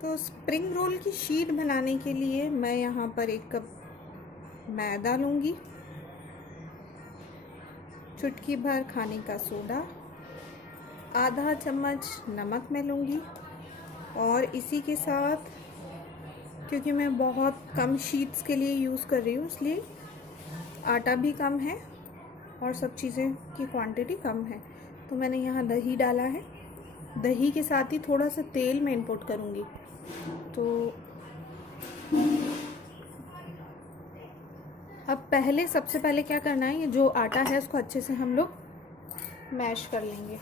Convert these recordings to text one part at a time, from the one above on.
तो spring roll की sheet बनाने के लिए मैं यहाँ पर 1 कप मैदा लूँगी, चुटकी भर खाने का सोडा, आधा चम्मच नमक मैं लूँगी और इसी के साथ, क्योंकि मैं बहुत कम शीट्स के लिए यूज़ कर रही हूँ इसलिए आटा भी कम है और सब चीज़ें की क्वांटिटी कम है, तो मैंने यहाँ दही डाला है। दही के साथ ही थोड़ा सा तेल मैं इंपोर्ट करूँगी। तो अब सबसे पहले क्या करना है, ये जो आटा है उसको अच्छे से हम लोग मैश कर लेंगे।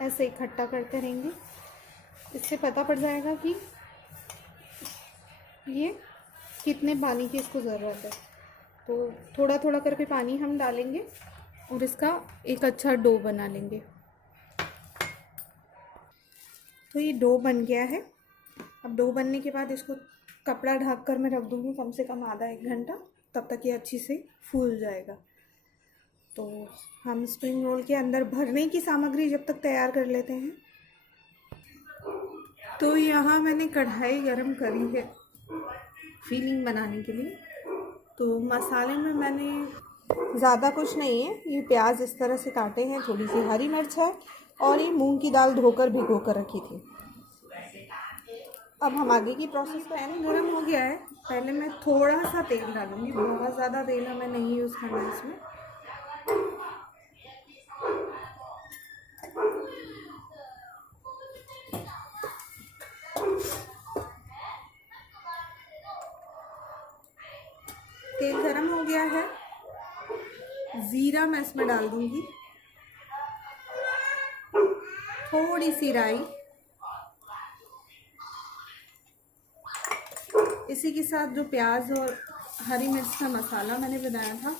ऐसे इकट्ठा करते रहेंगे, इससे पता पड़ जाएगा कि ये कितने पानी की इसको ज़रूरत है। तो थोड़ा थोड़ा करके पानी हम डालेंगे और इसका एक अच्छा डो बना लेंगे। तो ये डो बन गया है। अब डो बनने के बाद इसको कपड़ा ढक कर मैं रख दूँगी कम से कम आधा 1 घंटा, तब तक ये अच्छी से फूल जाएगा। तो हम स्प्रिंग रोल के अंदर भरने की सामग्री जब तक तैयार कर लेते हैं। तो यहाँ मैंने कढ़ाई गरम करी है फिलिंग बनाने के लिए। तो मसाले में मैंने ज़्यादा कुछ नहीं है, ये प्याज इस तरह से काटे हैं, थोड़ी सी हरी मिर्च है और ये मूंग की दाल धोकर भिगो कर रखी थी। अब हम आगे की प्रोसेस। पैन गरम हो गया है, पहले मैं थोड़ा सा तेल डालूंगी, बहुत ज़्यादा तेल हमें नहीं यूज़ करना है इसमें। तेल गरम हो गया है, ज़ीरा मैं इसमें डाल दूंगी, थोड़ी सी राई, इसी के साथ जो प्याज और हरी मिर्च का मसाला मैंने बनाया था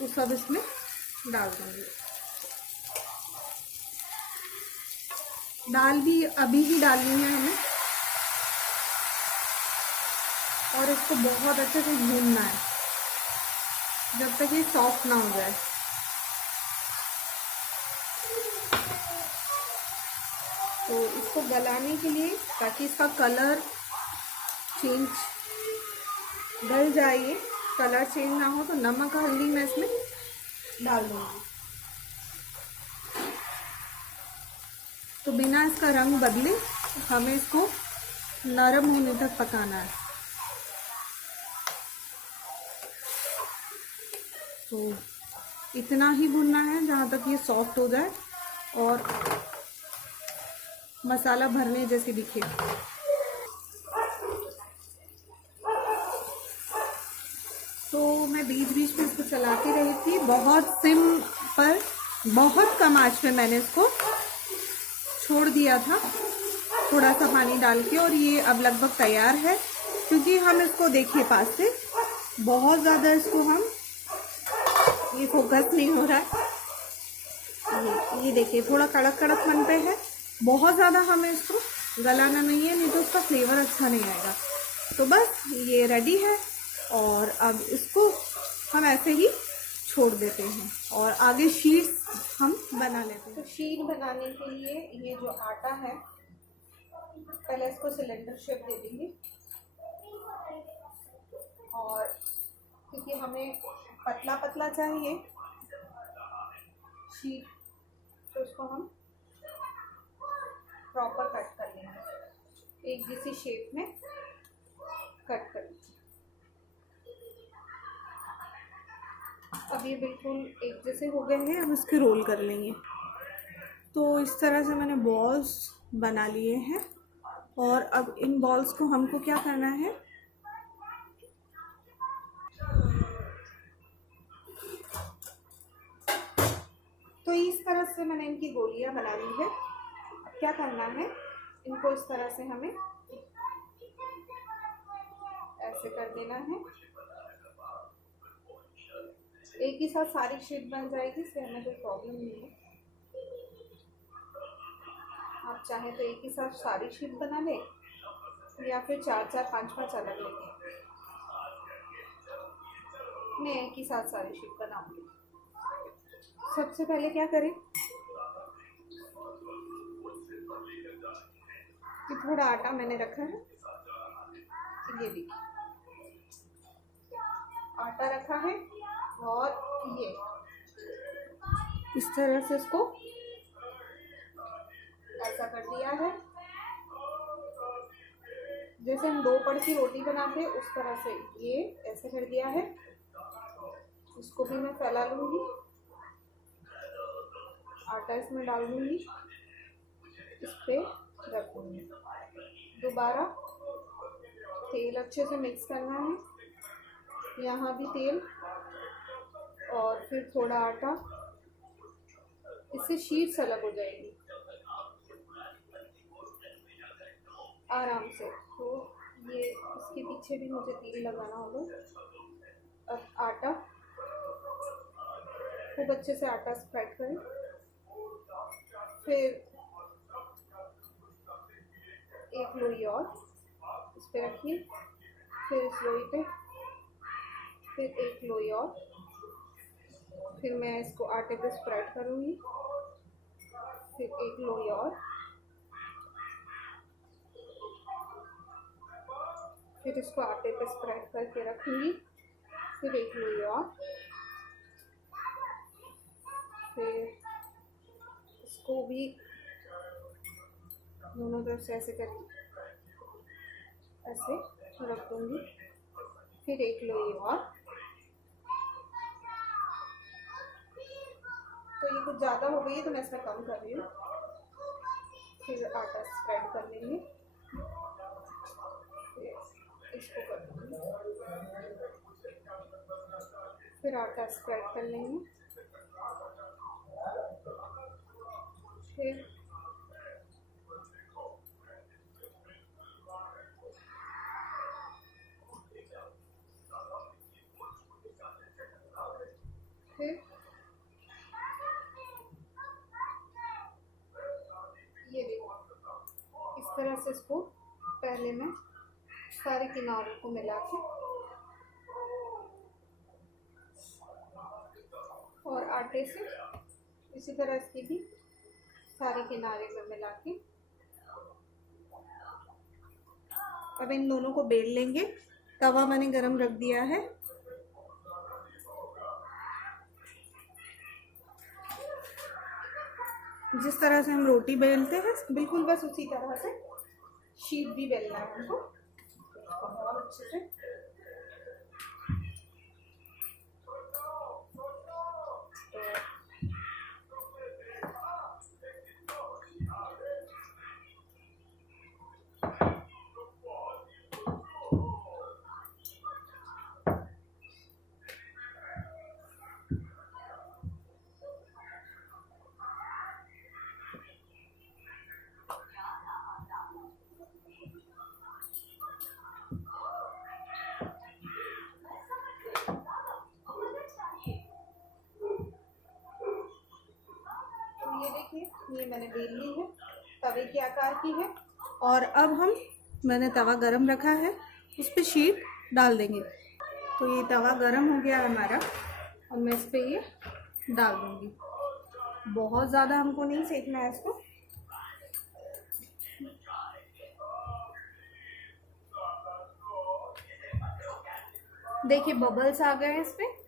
वो सब इसमें डाल दूंगी। दाल भी अभी ही डालनी है हमें और इसको बहुत अच्छे से भूनना है जब तक ये सॉफ्ट ना हो जाए। तो इसको गलाने के लिए, ताकि इसका कलर चेंज गल जाए, ये कलर चेंज ना हो, तो नमक और हल्दी मैं इसमें डाल दूँगी। तो बिना इसका रंग बदले हमें इसको नरम होने तक पकाना है। तो इतना ही भुनना है जहाँ तक ये सॉफ्ट हो जाए और मसाला भरने जैसे दिखे। तो मैं बीच बीच में इसको चलाती रही थी, बहुत सिम पर, बहुत कम आंच पे मैंने इसको छोड़ दिया था, थोड़ा सा पानी डाल के। और ये अब लगभग तैयार है, क्योंकि हम इसको देखिए पास से, बहुत ज़्यादा इसको हम, ये फोकस नहीं हो रहा है, ये देखिए थोड़ा कड़क कड़क मन पे है, बहुत ज़्यादा हमें इसको गलाना नहीं है, नहीं तो उसका फ्लेवर अच्छा नहीं आएगा। तो बस ये रेडी है और अब इसको हम ऐसे ही छोड़ देते हैं और आगे शीट्स हम बना लेते हैं। तो शीट बनाने के लिए ये जो आटा है, पहले इसको सिलेंडर शेप दे देंगे और क्योंकि हमें पतला पतला चाहिए शीट, तो इसको हम प्रॉपर कट कर लेंगे, एक जैसी शेप में कट कर लीजिए। अब ये बिल्कुल एक जैसे हो गए हैं, हम इसके रोल कर लेंगे। तो इस तरह से मैंने बॉल्स बना लिए हैं और अब इन बॉल्स को हमको क्या करना है, तो इस तरह से मैंने इनकी गोलियां बना ली है। अब क्या करना है, इनको इस तरह से हमें ऐसे कर देना है, एक ही साथ सारी शीट बन जाएगी, इससे हमें कोई प्रॉब्लम नहीं है। आप चाहे तो एक ही साथ सारी शीट बना ले या फिर 4-4, 5-5 अलग लेंगे। मैं एक ही साथ सारी शीट बनाऊंगी। सबसे पहले क्या करें कि थोड़ा आटा मैंने रखा है, ये देखिए आटा रखा है और ये इस तरह से इसको ऐसा कर दिया है, जैसे हम 2 पड़ की रोटी बनाते हैं उस तरह से ये ऐसे कर दिया है। इसको भी मैं फैला लूंगी, आटा इसमें डाल दूंगी, इस पे रख दूंगी। दोबारा तेल अच्छे से मिक्स करना है, यहाँ भी तेल और फिर थोड़ा आटा, इससे शीट्स अलग हो जाएगी आराम से। तो ये इसके पीछे भी मुझे तेल लगाना होगा। अब आटा खूब अच्छे से आटा स्प्रेड करें, फिर एक लोई और इस पे रखिए, फिर इस लोई पे, फिर एक लोई और, फिर मैं इसको आटे पे स्प्रेड करूँगी, फिर एक लोई और, फिर इसको आटे पे स्प्रेड करके रखूँगी, फिर एक लोई और, फिर इसको भी दोनों तरफ से ऐसे करके ऐसे रख दूँगी, फिर एक लोई और। तो ये कुछ ज़्यादा हो गई है तो मैं इसमें कम कर रही हूँ। फिर आटा स्प्रेड कर लेंगे, इसको कर दूँगी, फिर आटा स्प्रेड कर लेंगे, फिर ये देखो इस तरह से इसको पहले मैं सारे किनारों को मिला के और आटे से इसी तरह इसकी भी सारे किनारे में मिला के अब इन दोनों को बेल लेंगे। तवा मैंने गरम रख दिया है, जिस तरह से हम रोटी बेलते हैं बिल्कुल बस उसी तरह से शीट भी बेलना है हमको बहुत अच्छे से। ये देखिए ये मैंने बेल ली है, तवे के आकार की है। और अब मैंने तवा गरम रखा है, उस पर शीट डाल देंगे। तो ये तवा गरम हो गया हमारा और मैं इस पर ये डाल दूँगी। बहुत ज़्यादा हमको नहीं सेकना है इसको। देखिए बबल्स आ गए हैं इस पे।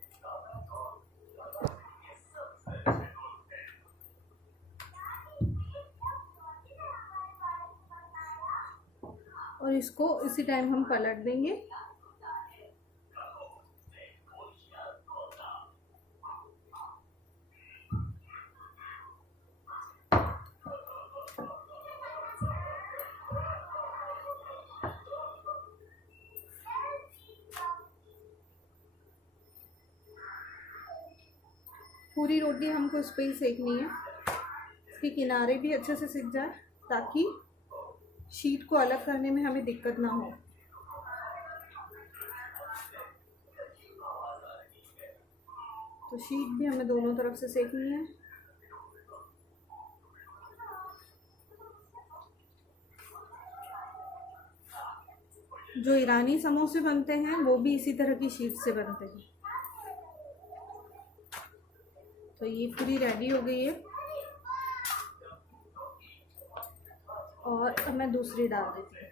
और इसको इसी टाइम हम पलट देंगे। पूरी रोटी हमको इस पे ही सेकनी है, इसके किनारे भी अच्छे से सिक जाए ताकि शीट को अलग करने में हमें दिक्कत ना हो। तो शीट भी हमें दोनों तरफ से सेकनी है। जो ईरानी समोसे बनते हैं वो भी इसी तरह की शीट से बनते हैं। तो ये पूरी रेडी हो गई है और अब मैं दूसरी डाल देती हूँ।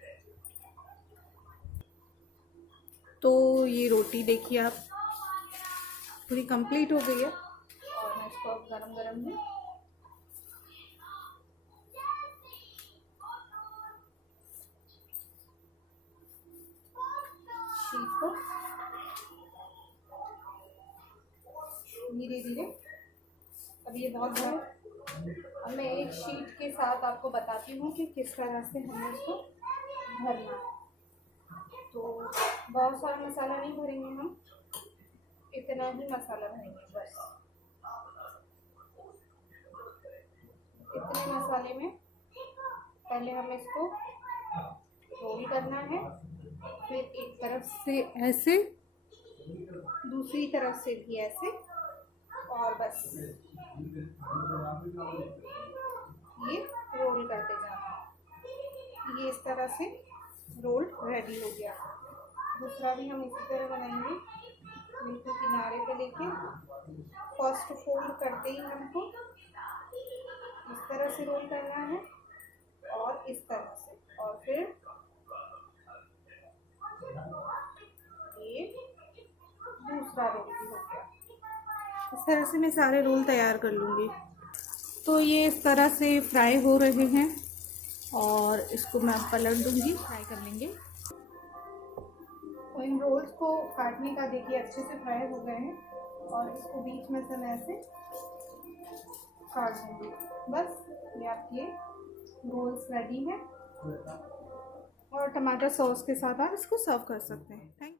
तो ये रोटी देखिए आप पूरी कंप्लीट हो गई है और मैं इसको अब गरम गरम में शीट को धीरे धीरे, अब ये बहुत है। अब मैं एक शीट के साथ आपको बताती हूँ कि किस तरह से हमें इसको भरना है। तो बहुत सारा मसाला नहीं भरेंगे हम, इतना ही मसाला भरेंगे बस। इतने मसाले में पहले हमें इसको रोल करना है, फिर एक तरफ से ऐसे, दूसरी तरफ से भी ऐसे, और बस ये रोल करते जाना है। ये इस तरह से रोल रेडी हो गया। दूसरा भी हम इसी तरह बनाएंगे, बिल्कुल किनारे पे लेके फर्स्ट फोल्ड करते ही हमको इस तरह से रोल करना है और इस तरह से, और फिर ये दूसरा रोल भी हो गया। इस तरह से मैं सारे रोल तैयार कर लूँगी। तो ये इस तरह से फ्राई हो रहे हैं और इसको मैं पलट दूँगी, फ्राई कर लेंगे। तो इन रोल्स को काटने का देखिए अच्छे से फ्राई हो गए हैं और इसको बीच में से मैं ऐसे काट दूँगी। बस ये आपके रोल्स रेडी हैं और टमाटर सॉस के साथ आप इसको सर्व कर सकते हैं।